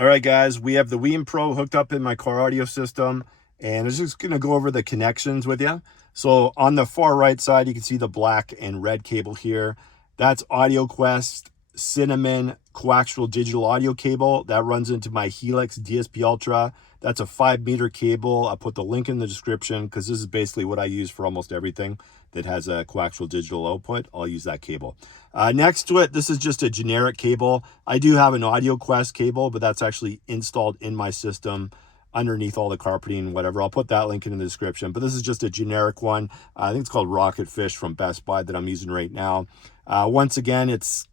All right, guys, we have the WiiM Pro hooked up in my car audio system, and I'm just going to go over the connections with you. So on the far right side, you can see the black and red cable here. That's AudioQuest Cinnamon coaxial digital audio cable that runs into my Helix DSP Ultra. That's a 5-meter cable. I'll put the link in the description because this is basically what I use for almost everything that has a coaxial digital output. I'll use that cable. Next to it, this is just a generic cable. I do have an AudioQuest cable, but that's actually installed in my system underneath all the carpeting, whatever. I'll put that link in the description, but this is just a generic one. I think it's called Rocket Fish from Best Buy that I'm using right now. Once again, it's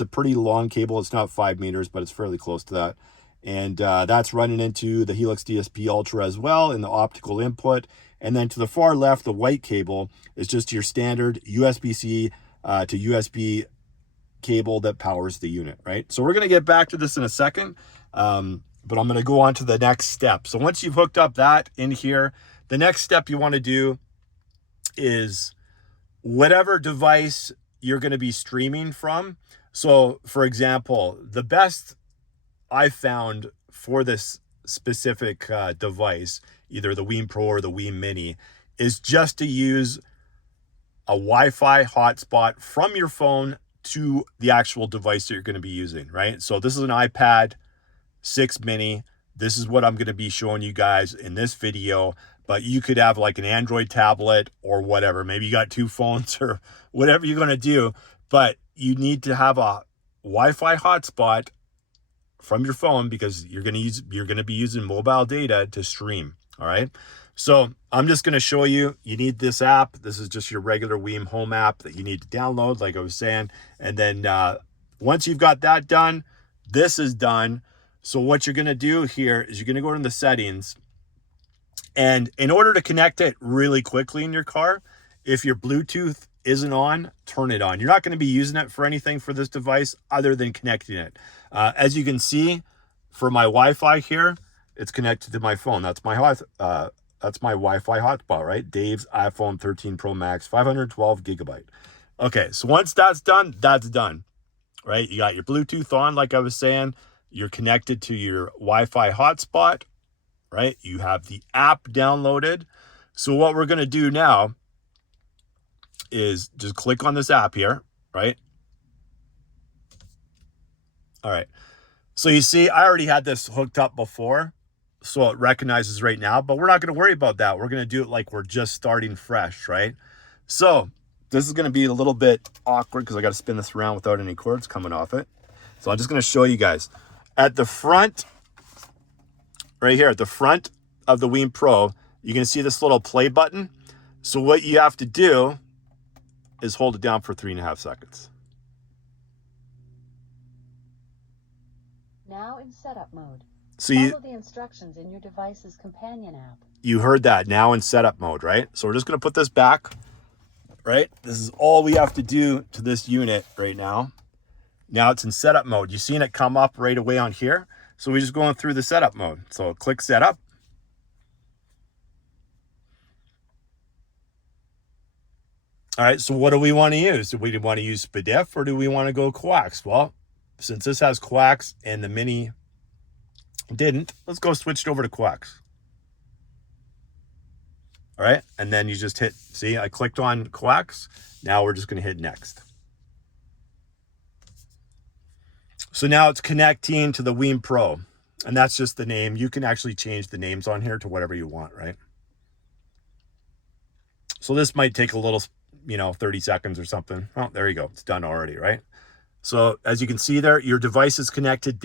a pretty long cable. It's not 5 meters, but it's fairly close to that. And that's running into the Helix DSP Ultra as well in the optical input. And then to the far left, the white cable is just your standard USB-C to USB cable that powers the unit, right? So we're going to get back to this in a second, but I'm going to go on to the next step. So once you've hooked up that in here, the next step you want to do is whatever device you're going to be streaming from. So for example, the best I found for this specific device, either the WiiM Pro or the WiiM Mini, is just to use a Wi-Fi hotspot from your phone to the actual device that you're going to be using, right? So this is an iPad 6 mini. This is what I'm going to be showing you guys in this video, but you could have like an Android tablet or whatever. Maybe you got 2 phones or whatever you're going to do, but you need to have a Wi-Fi hotspot from your phone because you're going to be using mobile data to stream. All right. So I'm just going to show you, you need this app. This is just your regular WiiM home app that you need to download, like I was saying. And then once you've got that done, this is done. So what you're going to do here is you're going to go into the settings. And in order to connect it really quickly in your car, if your Bluetooth isn't on, turn it on. You're not going to be using it for anything for this device other than connecting it. As you can see, for my Wi-Fi here, it's connected to my phone. That's my Wi-Fi hotspot, right? Dave's iPhone 13 Pro Max, 512 gigabyte. Okay, so once that's done, right? You got your Bluetooth on, like I was saying. You're connected to your Wi-Fi hotspot, right? You have the app downloaded. So what we're going to do now is just click on this app here, right? All right. So you see, I already had this hooked up before, so it recognizes right now, but we're not going to worry about that. We're going to do it like we're just starting fresh, right? So this is going to be a little bit awkward because I got to spin this around without any cords coming off it. So I'm just going to show you guys. At the front, right here, at the front of the WiiM Pro, you can see this little play button. So what you have to do is hold it down for 3.5 seconds. Now in setup mode. So follow the instructions in your device's companion app. You heard that, now in setup mode, right? So we're just going to put this back, right? This is all we have to do to this unit right now. Now it's in setup mode. You've seen it come up right away on here. So we're just going through the setup mode. So click setup. All right, so what do we want to use? Do we want to use SPDIF or do we want to go coax? Well, since this has coax and the Mini didn't, let's go switch it over to coax. All right, and then you just hit, see, I clicked on coax. Now we're just going to hit next. So now it's connecting to the WiiM Pro, and that's just the name. You can actually change the names on here to whatever you want, right? So this might take a little, 30 seconds or something. Oh, there you go. It's done already, right? So as you can see there, your device is connected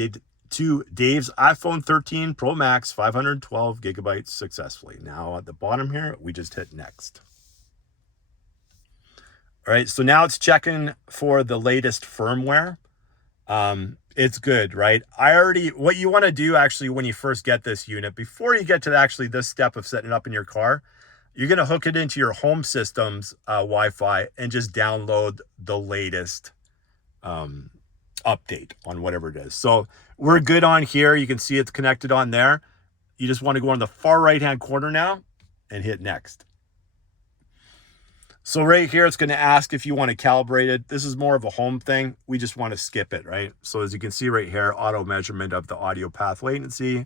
to Dave's iPhone 13 Pro Max, 512 gigabytes successfully. Now at the bottom here, we just hit next. All right, so now it's checking for the latest firmware. It's good, right? What you want to do actually when you first get this unit, before you get to actually this step of setting it up in your car, you're going to hook it into your home system's Wi-Fi and just download the latest update on whatever it is. So we're good on here. You can see it's connected on there. You just want to go on the far right-hand corner now and hit next. So right here, it's going to ask if you want to calibrate it. This is more of a home thing. We just want to skip it, right? So as you can see right here, auto measurement of the audio path latency,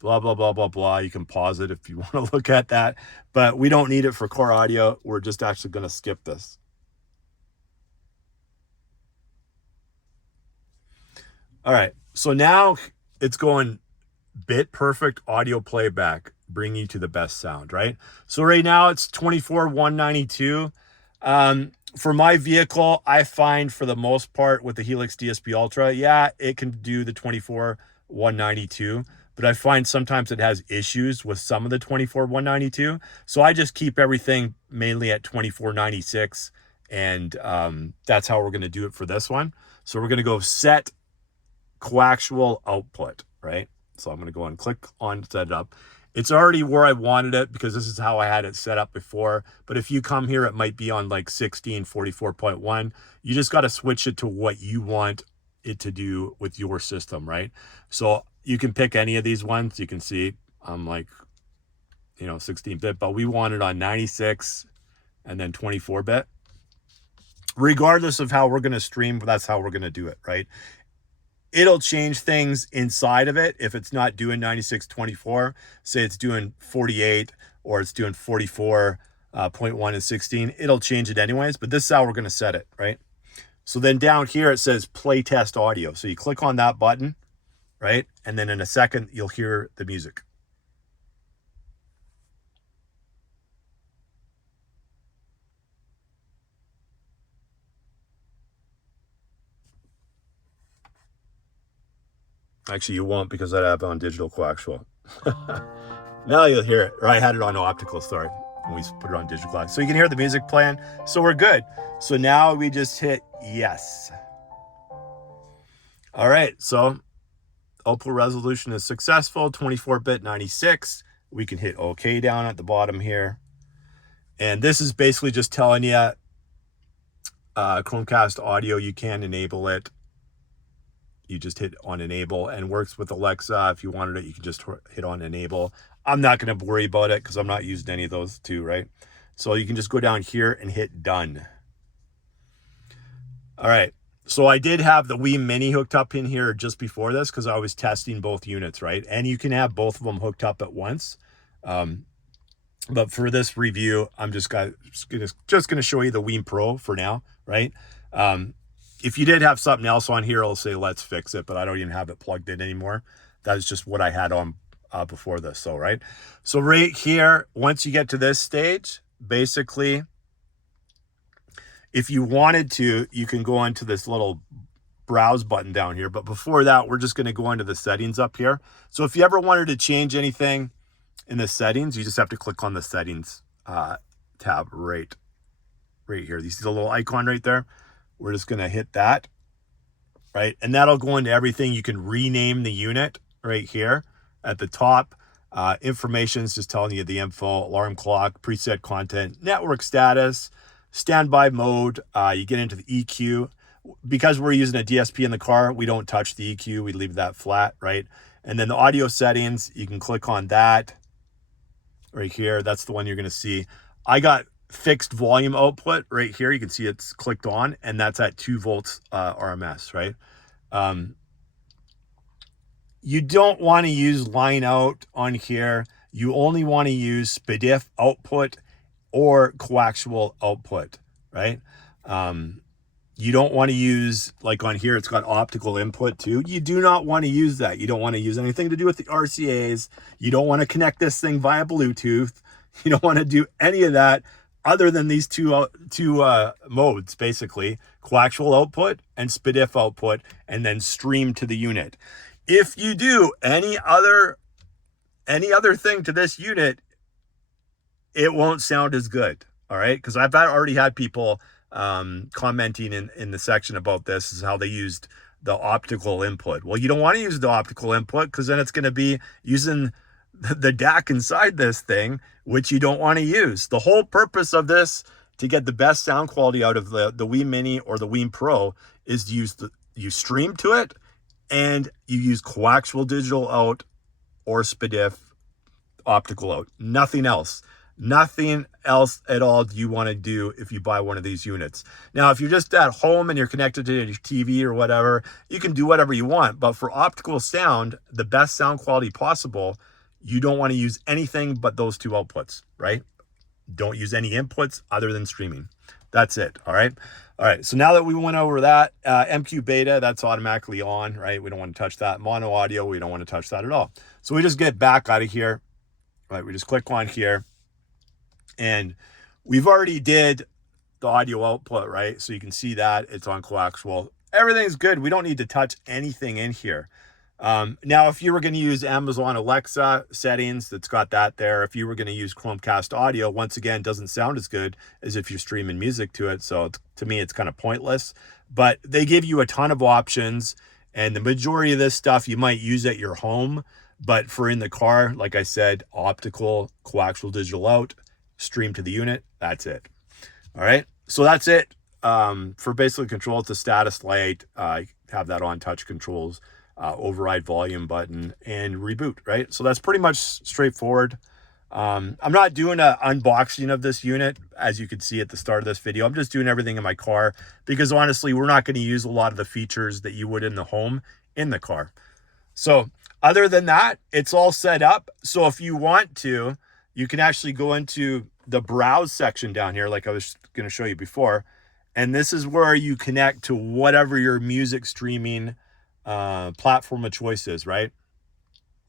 blah, blah, blah, blah, blah. You can pause it if you want to look at that, but we don't need it for core audio. We're just actually going to skip this. All right, so now it's going bit perfect audio playback, bring you to the best sound, right? So right now it's 24,192. For my vehicle, I find for the most part with the Helix DSP Ultra, yeah, it can do the 24,192, but I find sometimes it has issues with some of the 24,192. So I just keep everything mainly at 2496, and that's how we're going to do it for this one. So we're going to go set coaxial output, right? So I'm going to go and click on set it up. It's already where I wanted it because this is how I had it set up before. But if you come here, it might be on like 1644.1. You just got to switch it to what you want it to do with your system, right? So you can pick any of these ones. You can see I'm like, 16-bit, but we want it on 96 and then 24-bit. Regardless of how we're going to stream, that's how we're going to do it, right? It'll change things inside of it. If it's not doing 96.24, say it's doing 48 or it's doing 44.1 and 16, it'll change it anyways, but this is how we're going to set it, right? So then down here, it says play test audio. So you click on that button, right? And then in a second, you'll hear the music. Actually, you won't because I have it on digital coaxial. Now you'll hear it. Or I had it on optical, sorry. When we put it on digital coaxial. So you can hear the music playing. So we're good. So now we just hit yes. All right. So output resolution is successful. 24-bit 96. We can hit OK down at the bottom here. And this is basically just telling you Chromecast audio, you can enable it. You just hit on enable, and works with Alexa. If you wanted it, you can just hit on enable. I'm not going to worry about it because I'm not using any of those two, right? So you can just go down here and hit done. All right. So I did have the WiiM Mini hooked up in here just before this because I was testing both units, right? And you can have both of them hooked up at once. But for this review, I'm just going to show you the WiiM Pro for now, right? If you did have something else on here, I'll say, let's fix it, but I don't even have it plugged in anymore. That's just what I had on before this. So, right. So right here, once you get to this stage, basically, if you wanted to, you can go into this little browse button down here. But before that, we're just going to go into the settings up here. So if you ever wanted to change anything in the settings, you just have to click on the settings tab right here. You see the little icon right there? We're just going to hit that, right? And that'll go into everything. You can rename the unit right here at the top. Information is just telling you the info, alarm clock, preset content, network status, standby mode. You get into the EQ. Because we're using a DSP in the car, we don't touch the EQ. We leave that flat, right? And then the audio settings, you can click on that right here. That's the one you're going to see. I got fixed volume output right here. You can see it's clicked on, and that's at 2 volts RMS, right? You don't want to use line out on here. You only want to use SPDIF output or coaxial output, right? You don't want to use, like on here, it's got optical input too. You do not want to use that. You don't want to use anything to do with the RCAs. You don't want to connect this thing via Bluetooth. You don't want to do any of that other than these two modes, basically, coaxial output and SPDIF output, and then stream to the unit. If you do any other thing to this unit, it won't sound as good, all right? Because I've already had people commenting in the section about this, is how they used the optical input. Well, you don't want to use the optical input because then it's going to be using the DAC inside this thing, which you don't want to use. The whole purpose of this, to get the best sound quality out of the WiiM Mini or the WiiM Pro, is to you stream to it, and you use coaxial digital out or SPDIF optical out. Nothing else. Nothing else at all do you want to do if you buy one of these units. Now, if you're just at home and you're connected to your TV or whatever, you can do whatever you want. But for optical sound, the best sound quality possible, you don't want to use anything but those two outputs, right? Don't use any inputs other than streaming. That's it. All right. All right. So now that we went over that, MQ beta, that's automatically on, right? We don't want to touch that. Mono audio, we don't want to touch that at all. So we just get back out of here, right? We just click on here, and we've already did the audio output, right? So you can see that it's on coaxial. Everything's good. We don't need to touch anything in here. Now, if you were going to use Amazon Alexa settings, that's got that there. If you were going to use Chromecast audio, once again, doesn't sound as good as if you're streaming music to it. So to me, it's kind of pointless, but they give you a ton of options, and the majority of this stuff you might use at your home, but for in the car, like I said, optical, coaxial digital out, stream to the unit. That's it. All right. So that's it. For basically control, it's a status light. Have that on touch controls. Override volume button and reboot, right? So that's pretty much straightforward. I'm not doing an unboxing of this unit, as you can see at the start of this video. I'm just doing everything in my car because honestly, we're not going to use a lot of the features that you would in the home in the car. So other than that, it's all set up. So if you want to, you can actually go into the browse section down here, like I was going to show you before. And this is where you connect to whatever your music streaming platform of choice is, right?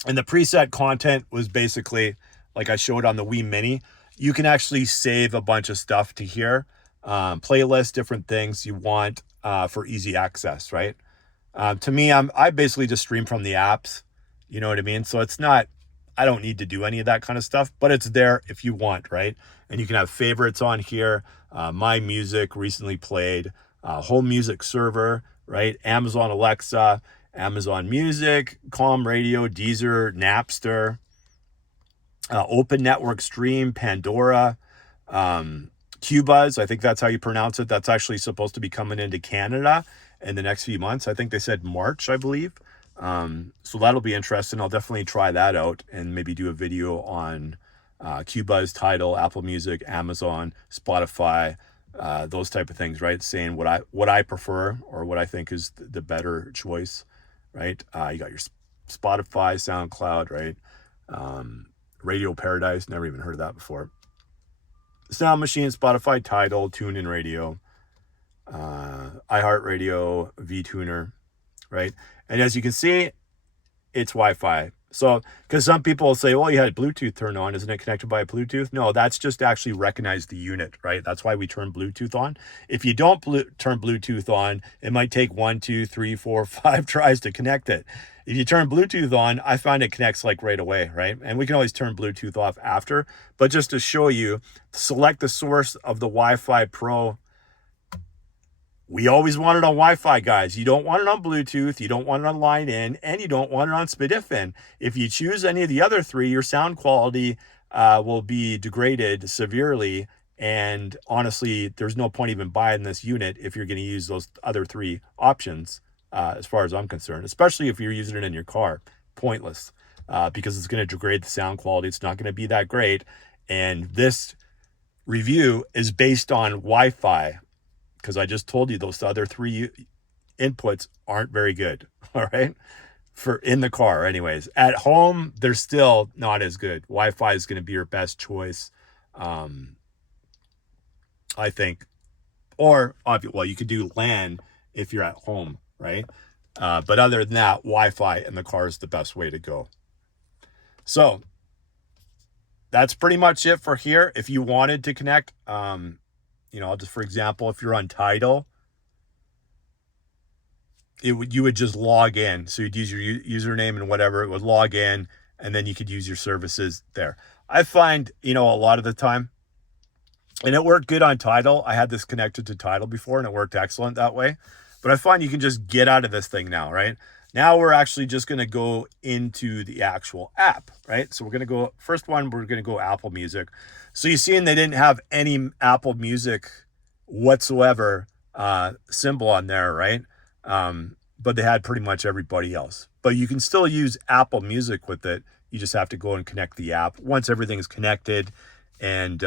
And the preset content was basically like I showed on the Wii Mini. You can actually save a bunch of stuff to here, playlists, different things you want for easy access, right? To me, I basically just stream from the apps, you know what I mean? So it's not, I don't need to do any of that kind of stuff, but it's there if you want, right? And you can have favorites on here, my music recently played, home music server, right? Amazon Alexa, Amazon Music, Calm Radio, Deezer, Napster, Open Network Stream, Pandora, Qbuzz. I think that's how you pronounce it. That's actually supposed to be coming into Canada in the next few months. I think they said March, I believe. So that'll be interesting. I'll definitely try that out and maybe do a video on Qbuzz, Tidal, Apple Music, Amazon, Spotify, those type of things, right? Saying what I prefer or what I think is the better choice, right? You got your Spotify, SoundCloud, right? Radio Paradise, never even heard of that before. Sound Machine, Spotify, Tidal, TuneIn Radio, iHeartRadio, VTuner, right? And as you can see, it's Wi-Fi. So, because some people will say, well, you had Bluetooth turned on. Isn't it connected by Bluetooth? No, that's just actually recognize the unit, right? That's why we turn Bluetooth on. If you don't turn Bluetooth on, it might take 1, 2, 3, 4, 5 tries to connect it. If you turn Bluetooth on, I find it connects like right away, right? And we can always turn Bluetooth off after. But just to show you, select the source of the Wi-Fi Pro. We always want it on Wi-Fi, guys. You don't want it on Bluetooth, you don't want it on line in, and you don't want it on SPDIF-in. If you choose any of the other three, your sound quality will be degraded severely. And honestly, there's no point even buying this unit if you're going to use those other three options, as far as I'm concerned, especially if you're using it in your car. Pointless, because it's going to degrade the sound quality. It's not going to be that great. And this review is based on Wi-Fi, because I just told you those other three inputs aren't very good, all right? For in the car anyways. At home, they're still not as good. Wi-Fi is going to be your best choice, I think. Or, well, you could do LAN if you're at home, right? But other than that, Wi-Fi in the car is the best way to go. So, that's pretty much it for here. If you wanted to connect, you know, just for example, if you're on Tidal, you would just log in. So you'd use your username and whatever, it would log in, and then you could use your services there. I find, you know, a lot of the time, and it worked good on Tidal. I had this connected to Tidal before and it worked excellent that way. But I find you can just get out of this thing now, right? Now we're actually just going to go into the actual app, right? So we're going to go, first one, we're going to go Apple Music. So you're seeing they didn't have any Apple Music whatsoever symbol on there, right? But they had pretty much everybody else. But you can still use Apple Music with it. You just have to go and connect the app. Once everything's connected And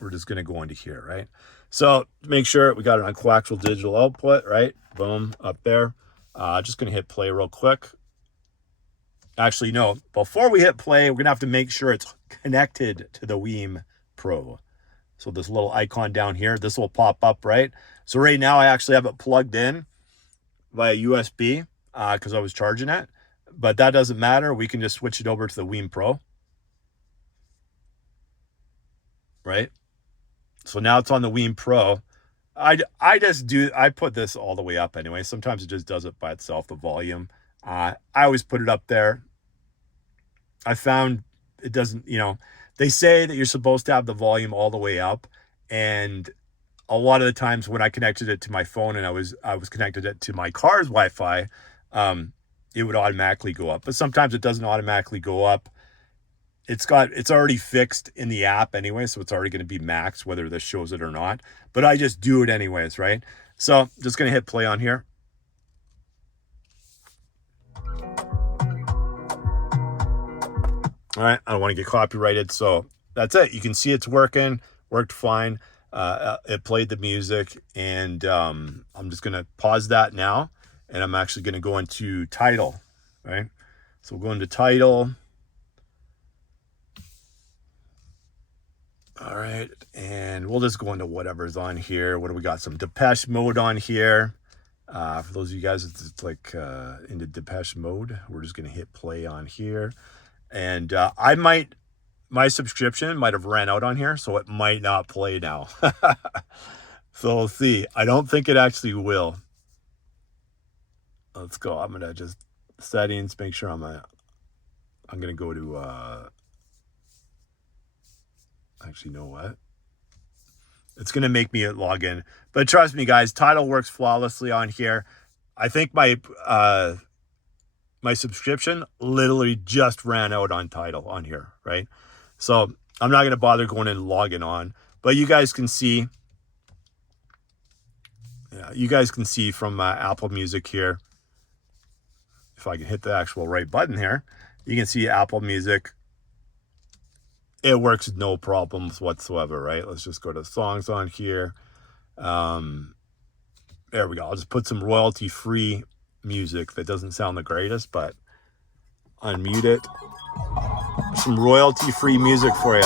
we're just going to go into here, right? So make sure we got it on coaxial digital output, right? Boom, up there. Just going to hit play real quick. Actually, no, before we hit play, we're going to have to make sure it's connected to the WiiM Pro. So this little icon down here, this will pop up, right? So right now I actually have it plugged in via USB because I was charging it. But that doesn't matter. We can just switch it over to the WiiM Pro. Right? So now it's on the WiiM Pro. I put this all the way up anyway. Sometimes it just does it by itself, the volume. I always put it up there. I found it doesn't, they say that you're supposed to have the volume all the way up. And a lot of the times when I connected it to my phone and I was connected it to my car's Wi-Fi, it would automatically go up. But sometimes it doesn't automatically go up. It's already fixed in the app anyway, so it's already going to be maxed whether this shows it or not. But I just do it anyways, right? So just going to hit play on here. All right, I don't want to get copyrighted, so that's it. You can see it's worked fine. It played the music, and I'm just going to pause that now, and I'm actually going to go into title, right? So we'll go into title. All right, and we'll just go into whatever's on here. What do we got? Some Depeche Mode on here. For those of you guys, it's like into Depeche Mode. We're just going to hit play on here. And my subscription might have ran out on here, so it might not play now. So we'll see. I don't think it actually will. Let's go. I'm going to just settings, make sure I'm going to go to, actually, you know what? It's going to make me log in. But trust me, guys, title works flawlessly on here. I think my subscription literally just ran out on title on here, right? So I'm not going to bother going in and logging on. But you guys can see, from Apple Music here, if I can hit the actual right button here, you can see Apple Music. It works no problems whatsoever, right? Let's just go to songs on here. There we go. I'll just put some royalty-free music that doesn't sound the greatest, but unmute it. Some royalty-free music for you.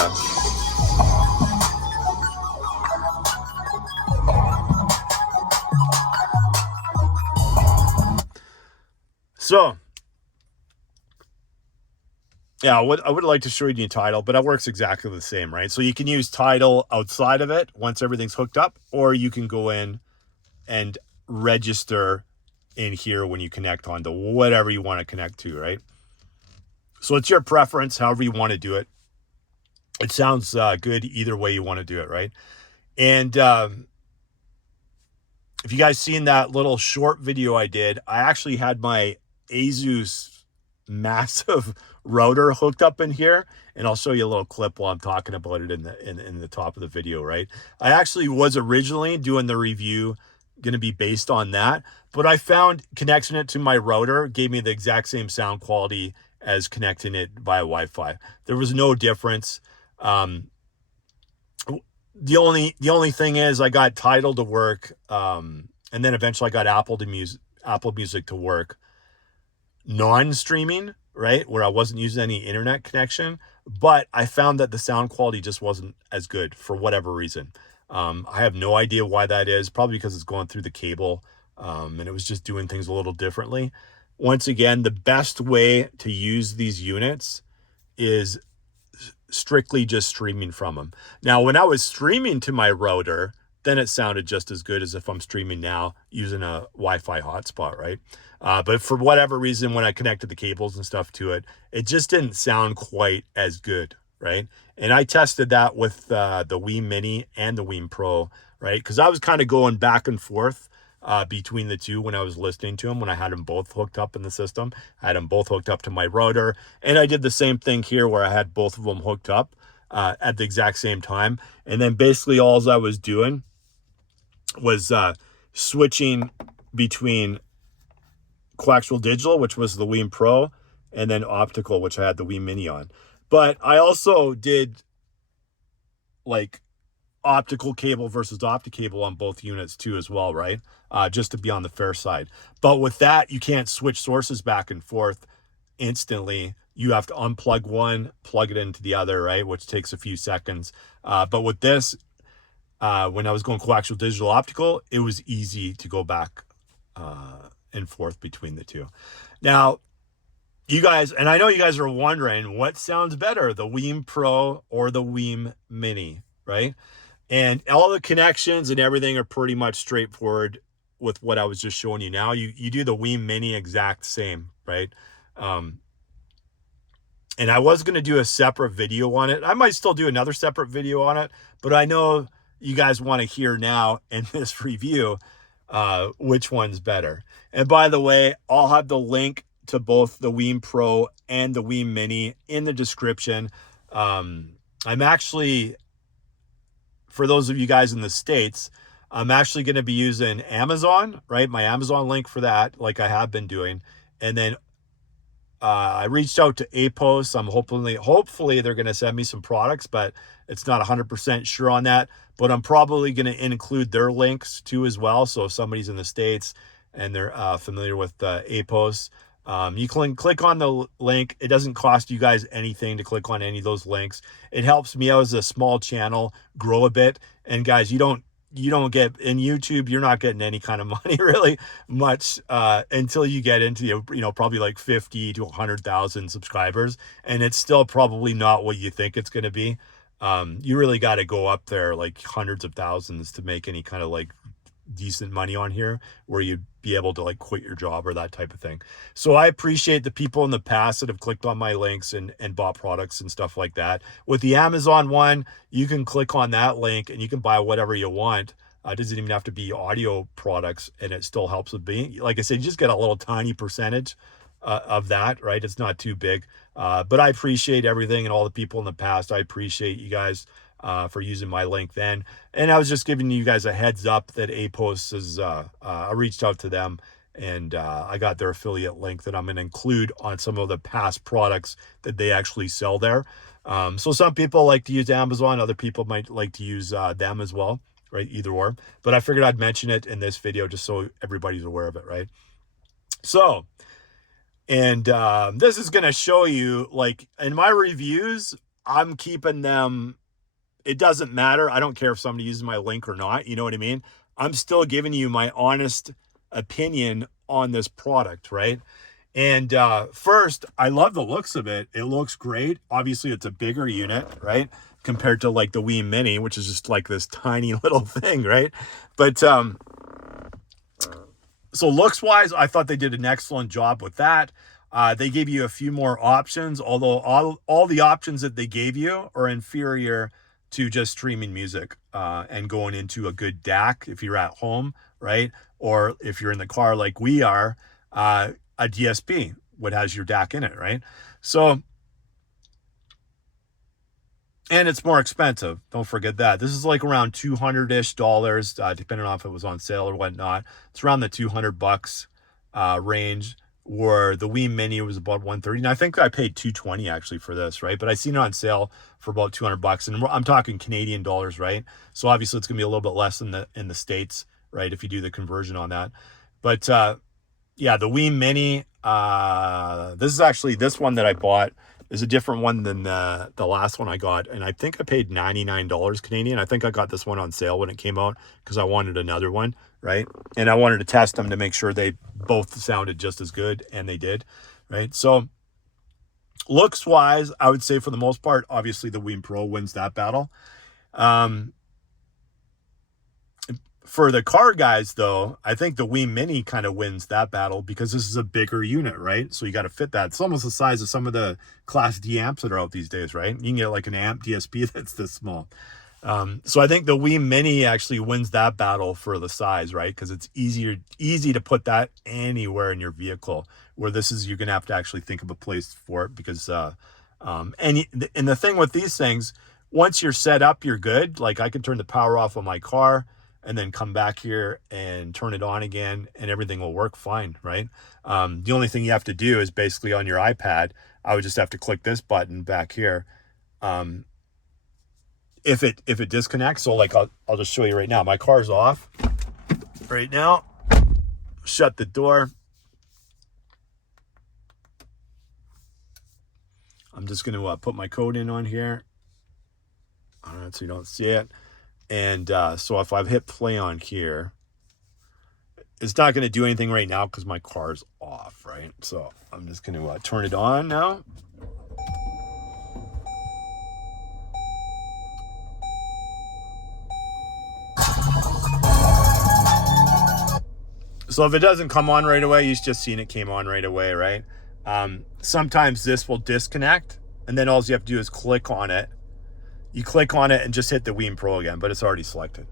So, yeah, I would like to show you title, but it works exactly the same, right? So you can use title outside of it once everything's hooked up, or you can go in and register in here when you connect on to whatever you want to connect to, right? So it's your preference, however you want to do it. It sounds good either way you want to do it, right? And if you guys seen that little short video I did, I actually had my Asus massive router hooked up in here, and I'll show you a little clip while I'm talking about it in the top of the video, right? I actually was originally doing the review going to be based on that, but I found connecting it to my router gave me the exact same sound quality as connecting it via Wi-Fi. There was no difference. The only thing is I got Tidal to work, and then eventually I got Apple Music to work non-streaming, right, where I wasn't using any internet connection, but I found that the sound quality just wasn't as good for whatever reason. I have no idea why that is, probably because it's going through the cable, and it was just doing things a little differently. Once again, the best way to use these units is strictly just streaming from them. Now, when I was streaming to my router, then it sounded just as good as if I'm streaming now using a Wi-Fi hotspot, right? But for whatever reason, when I connected the cables and stuff to it, it just didn't sound quite as good, right? And I tested that with the WiiM Mini and the WiiM Pro, right? Because I was kind of going back and forth between the two when I was listening to them, when I had them both hooked up in the system. I had them both hooked up to my router. And I did the same thing here where I had both of them hooked up at the exact same time. And then basically all I was doing was switching between coaxial digital, which was the WiiM Pro, and then optical, which I had the WiiM Mini on. But I also did like optical cable versus optic cable on both units too as well, right? Just to be on the fair side. But with that, you can't switch sources back and forth instantly. You have to unplug one, plug it into the other, right? Which takes a few seconds. But with this, when I was going coaxial digital optical, it was easy to go back and forth between the two. Now, you guys, and I know you guys are wondering what sounds better, the WiiM Pro or the WiiM Mini, right? And all the connections and everything are pretty much straightforward with what I was just showing you now. You do the WiiM Mini exact same, right? And I was going to do a separate video on it. I might still do another separate video on it, but I know you guys want to hear now in this review which one's better. And by the way, I'll have the link to both the WiiM Pro and the WiiM Mini in the description. I'm actually, for those of you guys in the States, I'm actually going to be using Amazon, right? My Amazon link for that, like I have been doing. And then I reached out to APOS. I'm hopefully they're going to send me some products, but it's not 100% sure on that. But I'm probably going to include their links too as well. So if somebody's in the States and they're familiar with APOS, you can click on the link. It doesn't cost you guys anything to click on any of those links. It helps me out as a small channel grow a bit. And guys, you don't get in YouTube, you're not getting any kind of money really much until you get into probably like 50 to 100,000 subscribers, and it's still probably not what you think it's going to be. You really got to go up there like hundreds of thousands to make any kind of like decent money on here where you'd be able to like quit your job or that type of thing. So I appreciate the people in the past that have clicked on my links and bought products and stuff like that. With the Amazon one, you can click on that link and you can buy whatever you want. It doesn't even have to be audio products, and it still helps with being, like I said, you just get a little tiny percentage of that, right? It's not too big. But I appreciate everything and all the people in the past. I appreciate you guys for using my link then. And I was just giving you guys a heads up that APOS is, I reached out to them and I got their affiliate link that I'm going to include on some of the past products that they actually sell there. So some people like to use Amazon. Other people might like to use them as well, right? Either or. But I figured I'd mention it in this video just so everybody's aware of it, right? So, and this is going to show you, like, in my reviews, I'm keeping them, it doesn't matter. I don't care if somebody uses my link or not. You know what I mean? I'm still giving you my honest opinion on this product, right? And first, I love the looks of it. It looks great. Obviously, it's a bigger unit, right? Compared to like the WiiM Mini, which is just like this tiny little thing, right? But so looks-wise, I thought they did an excellent job with that. They gave you a few more options, although all the options that they gave you are inferior to just streaming music and going into a good DAC if you're at home, right? Or if you're in the car like we are, a DSP, what has your DAC in it, right? So, and it's more expensive. Don't forget that. This is like around $200-ish, depending on if it was on sale or whatnot. It's around the $200 range, where the WiiM Mini was about $130. And I think I paid $220 actually for this, right? But I seen it on sale for about $200, and I'm talking Canadian dollars, right? So obviously it's gonna be a little bit less in the States, right? If you do the conversion on that. But yeah, the WiiM Mini, this one that I bought is a different one than the last one I got. And I think I paid $99 Canadian. I think I got this one on sale when it came out because I wanted another one, right? And I wanted to test them to make sure they both sounded just as good, and they did, right? So looks wise, I would say for the most part, obviously the WiiM Pro wins that battle. For the car guys, though, I think the WiiM Mini kind of wins that battle because this is a bigger unit, right? So you got to fit that. It's almost the size of some of the Class D amps that are out these days, right? You can get like an amp DSP that's this small. So I think the WiiM Mini actually wins that battle for the size, right? Because it's easy to put that anywhere in your vehicle, where this is, you're going to have to actually think of a place for it because, and the thing with these things, once you're set up, you're good. Like I can turn the power off on my car and then come back here and turn it on again and everything will work fine, right? The only thing you have to do is basically on your iPad, I would just have to click this button back here. If it disconnects, so like I'll just show you right now. My car's off right now. Shut the door. I'm just going to put my code in on here. All right, so you don't see it. And so if I've hit play on here, it's not going to do anything right now because my car's off, right? So I'm just going to turn it on now. So if it doesn't come on right away, you've just seen it came on right away, right? Sometimes this will disconnect, and then all you have to do is click on it. You click on it and just hit the WiiM Pro again, but it's already selected.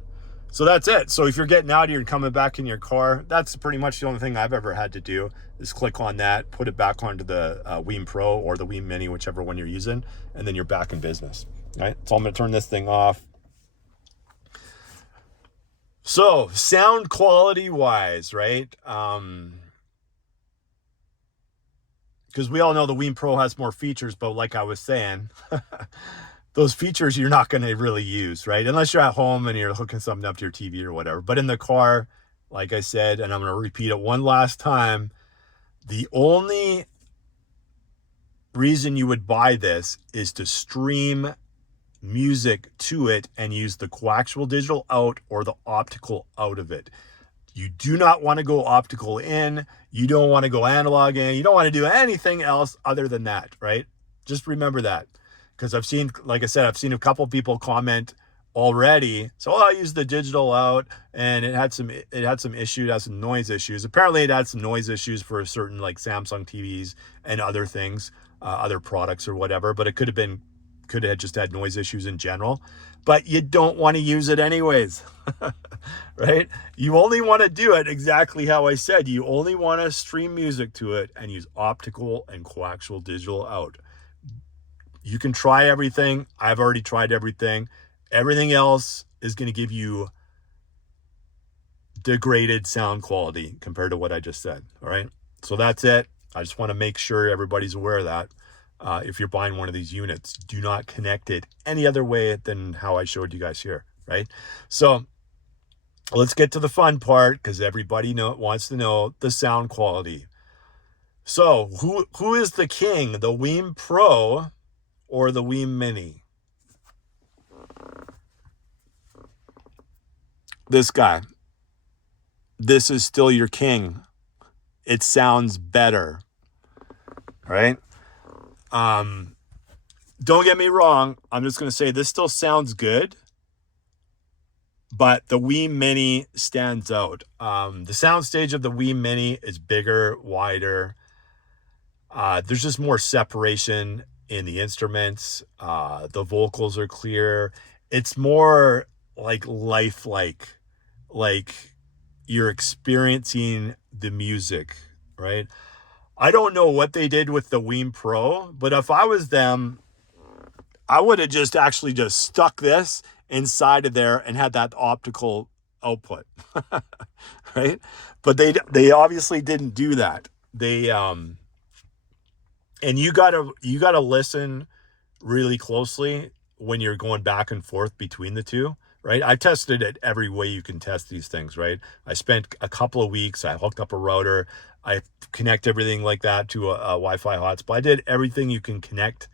So that's it. So if you're getting out here and coming back in your car, that's pretty much the only thing I've ever had to do is click on that, put it back onto the WiiM Pro or the WiiM Mini, whichever one you're using, and then you're back in business, right? So I'm going to turn this thing off. So sound quality wise, right? Because we all know the WiiM Pro has more features, but like I was saying, those features you're not going to really use, right? Unless you're at home and you're hooking something up to your TV or whatever. But in the car, like I said, and I'm going to repeat it one last time, the only reason you would buy this is to stream music to it and use the coaxial digital out or the optical out of it. You do not want to go optical in. You don't want to go analog in. You don't want to do anything else other than that, right? Just remember that. Because I've seen, like I said, I've seen a couple people comment already. So I used the digital out and it had some issues, it had some noise issues. Apparently it had some noise issues for certain like Samsung TVs and other things, other products or whatever, but it could have just had noise issues in general. But you don't want to use it anyways, right? You only want to do it exactly how I said. You only want to stream music to it and use optical and coaxial digital out. You can try everything. I've already tried everything. Everything else is going to give you degraded sound quality compared to what I just said. All right. So that's it. I just want to make sure everybody's aware of that. If you're buying one of these units, do not connect it any other way than how I showed you guys here. Right. So let's get to the fun part because everybody wants to know the sound quality. So who is the king, the WiiM Pro or the WiiM Mini? This guy. This is still your king. It sounds better, right? Don't get me wrong. I'm just going to say this still sounds good, but the WiiM Mini stands out. The soundstage of the WiiM Mini is bigger, wider. There's just more separation in the instruments. The vocals are clear. It's more like lifelike, like you're experiencing the music, right? I don't know what they did with the WiiM Pro, but if I was them, I would have just actually just stuck this inside of there and had that optical output, right? But they obviously didn't do that. They and you gotta listen really closely when you're going back and forth between the two, right? I tested it every way you can test these things, right? I spent a couple of weeks. I hooked up a router. I connect everything like that to a Wi-Fi hotspot. I did everything you can connect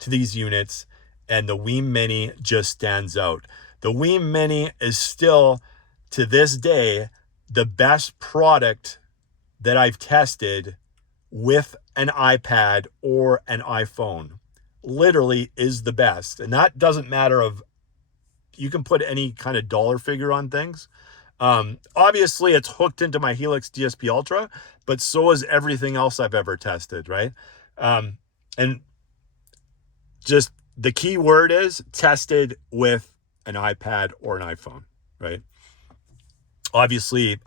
to these units, and the WiiM Mini just stands out. The WiiM Mini is still, to this day, the best product that I've tested with an iPad or an iPhone. Literally is the best. And that doesn't matter of, you can put any kind of dollar figure on things. Obviously it's hooked into my Helix DSP Ultra, but so is everything else I've ever tested, right? And just the key word is tested with an iPad or an iPhone, right? Obviously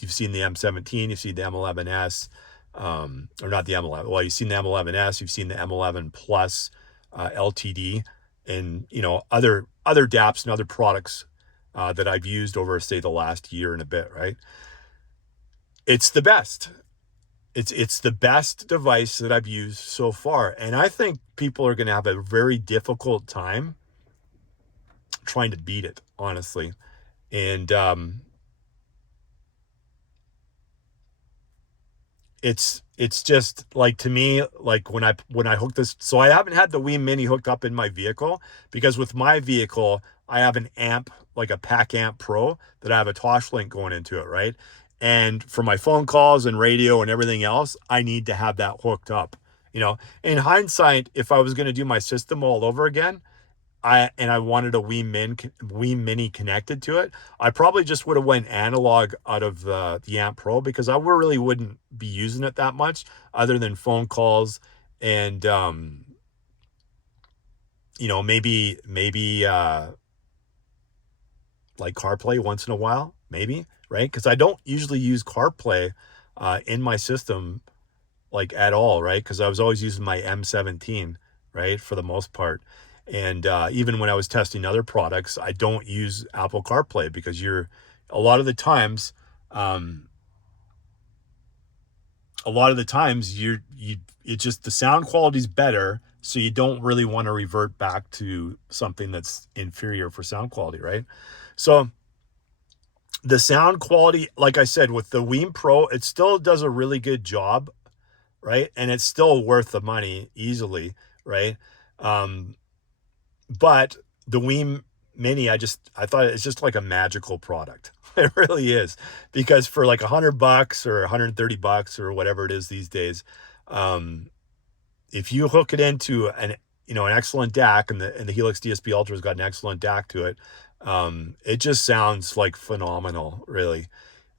you've seen the M17, you've seen the M11S, or not the M11. Well, you've seen the M11S, you've seen the M11 Plus LTD, and other DAPs and other products that I've used over, say, the last year and a bit, right? It's the best. it's the best device that I've used so far. And I think people are going to have a very difficult time trying to beat it, honestly. And it's just like, to me, like when I hook this, so I haven't had the WiiM Mini hooked up in my vehicle, because with my vehicle I have an amp, like a pack amp Pro, that I have a Toshlink going into it, right? And for my phone calls and radio and everything else, I need to have that hooked up. In hindsight, if I was going to do my system all over again, I wanted a WiiM Mini connected to it, I probably just would have went analog out of the Amp Pro, because I really wouldn't be using it that much other than phone calls and maybe like CarPlay once in a while, maybe, right? Because I don't usually use CarPlay in my system like at all, right? Because I was always using my M17, right, for the most part. And even when I was testing other products, I don't use Apple CarPlay, because a lot of the times it's just the sound quality's better, so you don't really want to revert back to something that's inferior for sound quality, right? So the sound quality, like I said, with the WiiM Pro, it still does a really good job, right? And it's still worth the money easily, right? But the WiiM Mini, I thought it's just like a magical product. It really is, because for like $100 or $130 or whatever it is these days, if you hook it into an excellent DAC, and the Helix DSP Ultra's got an excellent DAC to it, it just sounds like phenomenal, really.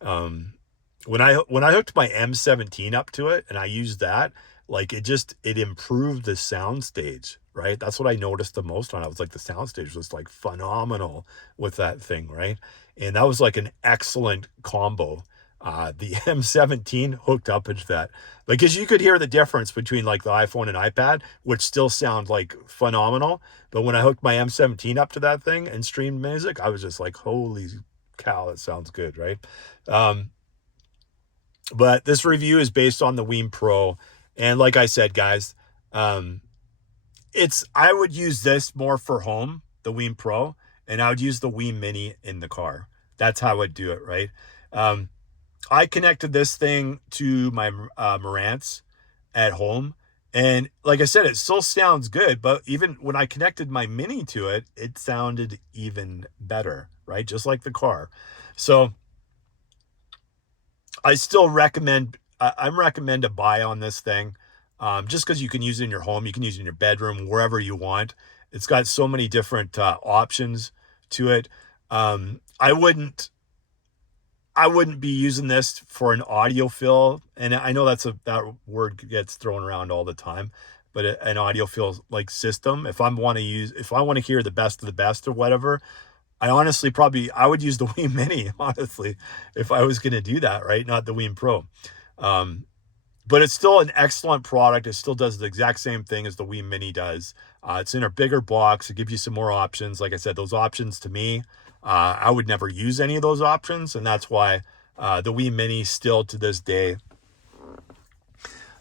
When I hooked my M17 up to it and I used that, like it improved the sound stage, right? That's what I noticed the most on it. I was like, the sound stage was like phenomenal with that thing, right? And that was like an excellent combo. The M17 hooked up into that, like, because you could hear the difference between like the iPhone and iPad, which still sound like phenomenal. But when I hooked my M17 up to that thing and streamed music, I was just like, holy cow, that sounds good, right? But this review is based on the WiiM Pro. And like I said, guys, I would use this more for home, the WiiM Pro, and I would use the WiiM Mini in the car. That's how I would do it, right? I connected this thing to my Marantz at home, and like I said, it still sounds good, but even when I connected my Mini to it, it sounded even better, right? Just like the car. So I still recommend a buy on this thing, just because you can use it in your home, you can use it in your bedroom, wherever you want. It's got so many different options to it. I wouldn't be using this for an audiophile, and I know that word gets thrown around all the time, but an audiophile like system. If I want to hear the best of the best or whatever, I would use the WiiM Mini, honestly, if I was going to do that, right? Not the WiiM Pro. But it's still an excellent product. It still does the exact same thing as the WiiM Mini does. It's in a bigger box. It gives you some more options. Like I said, those options to me, I would never use any of those options. And that's why the WiiM Mini still to this day,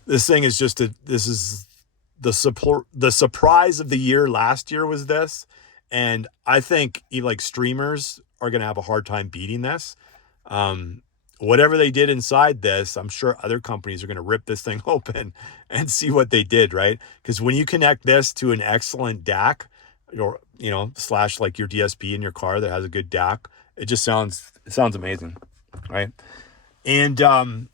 this thing is this is the surprise of the year last year was this. And I think like streamers are going to have a hard time beating this. Whatever they did inside this, I'm sure other companies are going to rip this thing open and see what they did, right? Because when you connect this to an excellent DAC, or slash like your DSP in your car that has a good DAC, it sounds amazing, right? And I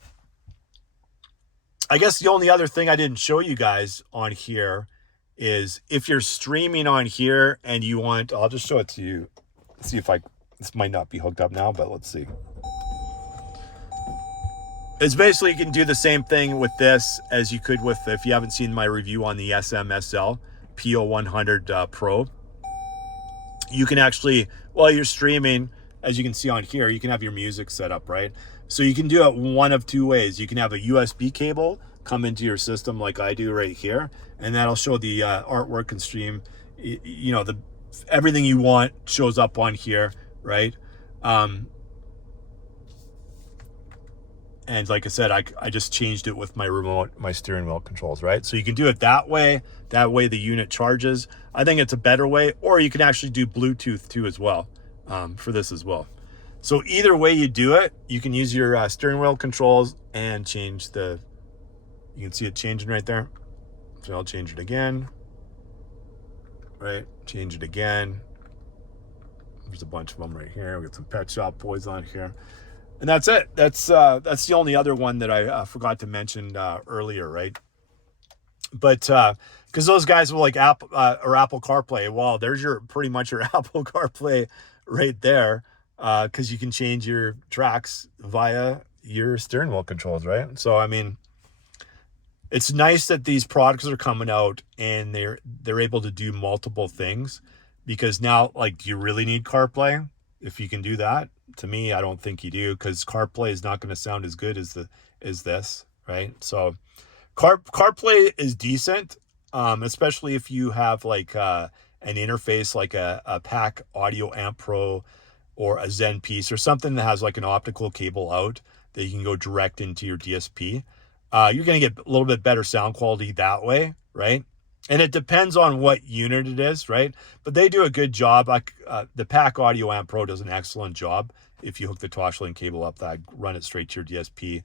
guess the only other thing I didn't show you guys on here is if you're streaming on here and you want, I'll just show it to you. Let's see if this might not be hooked up now, but let's see. It's basically, you can do the same thing with this as you could with, if you haven't seen my review on the SMSL PO100 Pro. You can actually, while you're streaming, as you can see on here, you can have your music set up, right? So you can do it one of two ways. You can have a USB cable come into your system like I do right here, and that'll show the artwork and stream, everything you want shows up on here, right? And like I said, I just changed it with my remote, my steering wheel controls, right? So you can do it that way. That way the unit charges. I think it's a better way, or you can actually do Bluetooth too as well, for this as well. So either way you do it, you can use your steering wheel controls and change the, you can see it changing right there. So I'll change it again, right? Change it again. There's a bunch of them right here. We got some Pet Shop Boys on here. And that's it. That's the only other one that I forgot to mention earlier, right? But because those guys will like Apple CarPlay. Well, there's your pretty much your Apple CarPlay right there, because you can change your tracks via your steering wheel controls, right? So I mean, it's nice that these products are coming out and they're able to do multiple things, because now, like, do you really need CarPlay? If you can do that, to me, I don't think you do, because CarPlay is not going to sound as good as this, right? So CarPlay is decent, especially if you have like an interface like a Pack Audio Amp Pro or a Zen piece or something that has like an optical cable out that you can go direct into your DSP. You're going to get a little bit better sound quality that way, right? And it depends on what unit it is, right? But they do a good job. Like the Pack Audio Amp Pro does an excellent job. If you hook the Toshlink cable up, that run it straight to your DSP.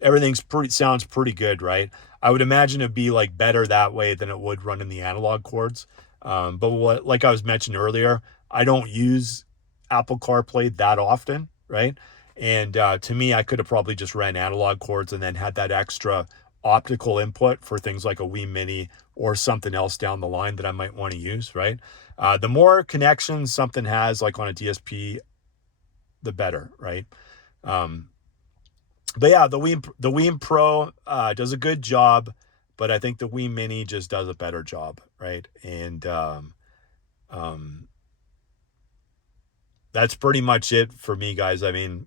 Everything's sounds pretty good, right? I would imagine it'd be like better that way than it would run in the analog cords. But like I was mentioned earlier, I don't use Apple CarPlay that often, right? And to me, I could have probably just ran analog cords and then had that extra optical input for things like a WiiM Mini or something else down the line that I might want to use, right? The more connections something has, like on a DSP, the better, right? But yeah, the WiiM Pro does a good job, but I think the WiiM Mini just does a better job, right? And that's pretty much it for me, guys. I mean,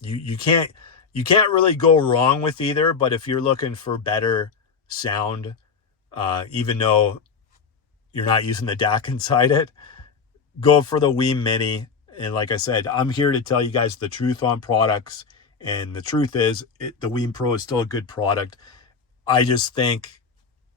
you can't really go wrong with either, but if you're looking for better sound, even though you're not using the DAC inside it, go for the WiiM Mini. And like I said, I'm here to tell you guys the truth on products. And the truth is, the WiiM Pro is still a good product. I just think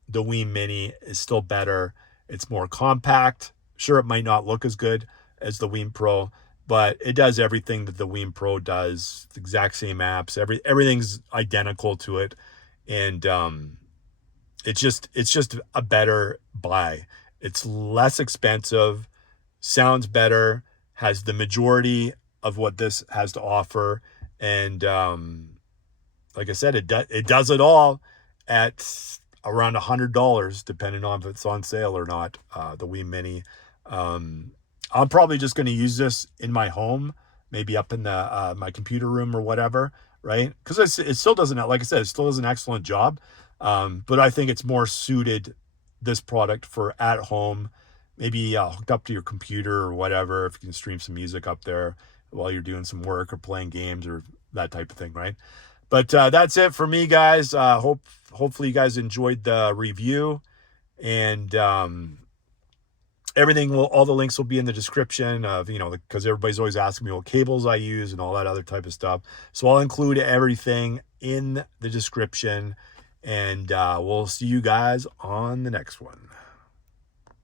the WiiM Mini is still better. It's more compact. Sure, it might not look as good as the WiiM Pro, but it does everything that the WiiM Pro does. The exact same apps. Everything's identical to it. And it's just a better buy. It's less expensive, sounds better, has the majority of what this has to offer. And like I said, it does it all at around $100, depending on if it's on sale or not, the WiiM Mini. I'm probably just going to use this in my home, maybe up in the my computer room or whatever, right? Because it still doesn't, like I said, it still does an excellent job. But I think it's more suited, this product, for at home, maybe hooked up to your computer or whatever, if you can stream some music up there while you're doing some work or playing games or that type of thing, right? But that's it for me, guys. Hopefully you guys enjoyed the review, and all the links will be in the description of, because everybody's always asking me what cables I use and all that other type of stuff. So I'll include everything in the description, and we'll see you guys on the next one.